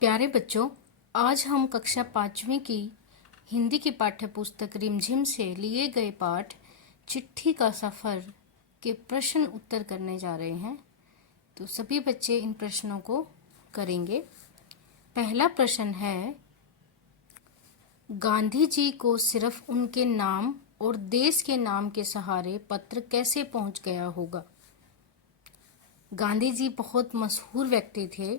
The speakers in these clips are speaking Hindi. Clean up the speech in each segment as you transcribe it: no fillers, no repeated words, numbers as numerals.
प्यारे बच्चों, आज हम कक्षा 5वीं की हिंदी की पाठ्य पुस्तक रिमझिम से लिए गए पाठ चिट्ठी का सफ़र के प्रश्न उत्तर करने जा रहे हैं। तो सभी बच्चे इन प्रश्नों को करेंगे। पहला प्रश्न है, गांधी जी को सिर्फ उनके नाम और देश के नाम के सहारे पत्र कैसे पहुंच गया होगा? गांधी जी बहुत मशहूर व्यक्ति थे,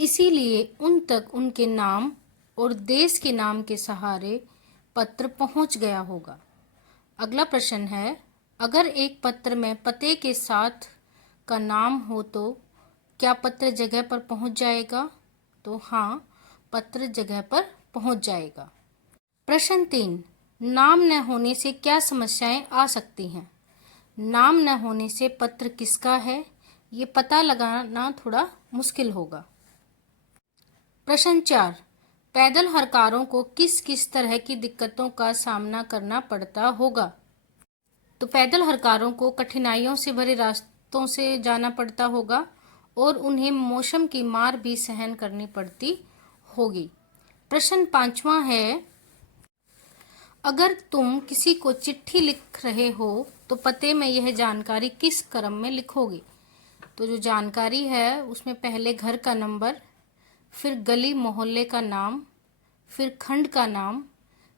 इसीलिए उन तक उनके नाम और देश के नाम के सहारे पत्र पहुंच गया होगा। अगला प्रश्न है, अगर एक पत्र में पते के साथ का नाम हो तो क्या पत्र जगह पर पहुंच जाएगा? तो हाँ, पत्र जगह पर पहुंच जाएगा। प्रश्न 3, नाम न होने से क्या समस्याएं आ सकती हैं? नाम न होने से पत्र किसका है, ये पता लगाना थोड़ा मुश्किल होगा। प्रश्न 4, पैदल हरकारों को किस किस तरह की दिक्कतों का सामना करना पड़ता होगा? तो पैदल हरकारों को कठिनाइयों से भरे रास्तों से जाना पड़ता होगा और उन्हें मौसम की मार भी सहन करनी पड़ती होगी। प्रश्न 5वां है, अगर तुम किसी को चिट्ठी लिख रहे हो तो पते में यह जानकारी किस क्रम में लिखोगे? तो जो जानकारी है उसमें पहले घर का नंबर, फिर गली मोहल्ले का नाम, फिर खंड का नाम,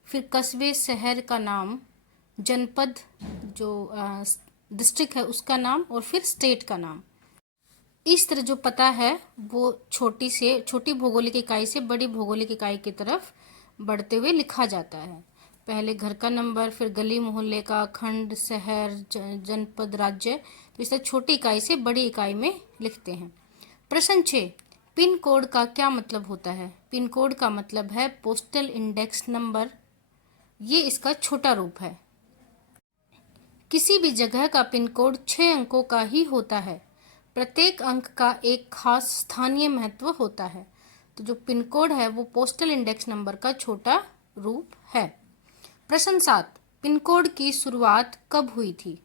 फिर कस्बे शहर का नाम, जनपद जो डिस्ट्रिक्ट है उसका नाम और फिर स्टेट का नाम। इस तरह जो पता है वो छोटी भौगोलिक इकाई से बड़ी भौगोलिक इकाई की तरफ बढ़ते हुए लिखा जाता है। पहले घर का नंबर, फिर गली मोहल्ले का, खंड, शहर, जनपद, राज्य, तो इस तरह छोटी इकाई से बड़ी इकाई में लिखते हैं। प्रश्न 6, पिन कोड का क्या मतलब होता है? पिन कोड का मतलब है पोस्टल इंडेक्स नंबर। ये इसका छोटा रूप है। किसी भी जगह का पिन कोड 6 अंकों का ही होता है। प्रत्येक अंक का एक खास स्थानीय महत्व होता है। तो जो पिन कोड है वो पोस्टल इंडेक्स नंबर का छोटा रूप है। प्रश्न 7, पिन कोड की शुरुआत कब हुई थी?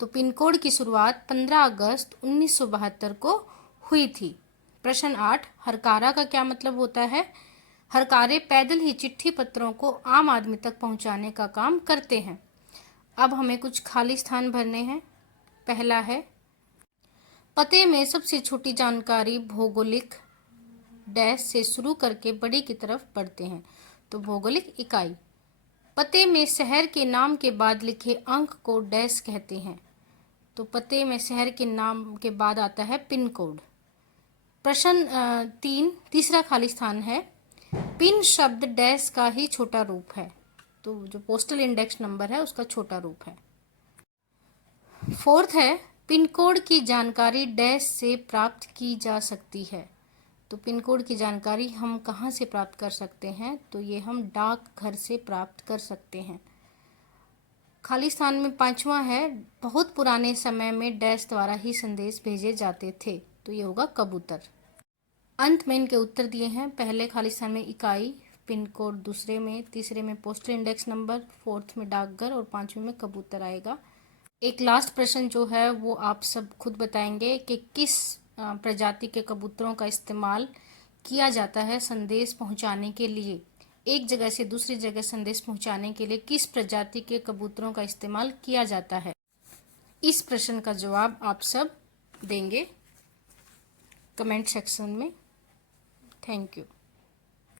तो पिन कोड की शुरुआत 15 अगस्त 1972 को हुई थी। प्रश्न 8, हरकारा का क्या मतलब होता है? हरकारे पैदल ही चिट्ठी पत्रों को आम आदमी तक पहुंचाने का काम करते हैं। अब हमें कुछ खाली स्थान भरने हैं। पहला है, पते में सबसे छोटी जानकारी भौगोलिक डैश से शुरू करके बड़ी की तरफ बढ़ते हैं। तो भौगोलिक इकाई। पते में शहर के नाम के बाद लिखे अंक को डैश कहते हैं। तो पते में शहर के नाम के बाद आता है पिन कोड। प्रश्न 3, तीसरा खाली स्थान है, पिन शब्द डैश का ही छोटा रूप है। तो जो पोस्टल इंडेक्स नंबर है उसका छोटा रूप है। फोर्थ है, पिन कोड की जानकारी डैश से प्राप्त की जा सकती है। तो पिन कोड की जानकारी हम कहाँ से प्राप्त कर सकते हैं? तो ये हम डाक घर से प्राप्त कर सकते हैं। खाली स्थान में 5वां है, बहुत पुराने समय में डैश द्वारा ही संदेश भेजे जाते थे। तो ये होगा कबूतर। अंत में इनके उत्तर दिए हैं। पहले खाली स्थान में इकाई, पिन कोड दूसरे में, तीसरे में पोस्टल इंडेक्स नंबर, फोर्थ में डाकघर और 5वें में कबूतर आएगा। एक लास्ट प्रश्न जो है वो आप सब खुद बताएंगे कि किस प्रजाति के कबूतरों का इस्तेमाल किया जाता है संदेश पहुंचाने के लिए। एक जगह से दूसरी जगह संदेश पहुंचाने के लिए किस प्रजाति के कबूतरों का इस्तेमाल किया जाता है? इस प्रश्न का जवाब आप सब देंगे कमेंट सेक्शन में। Thank you.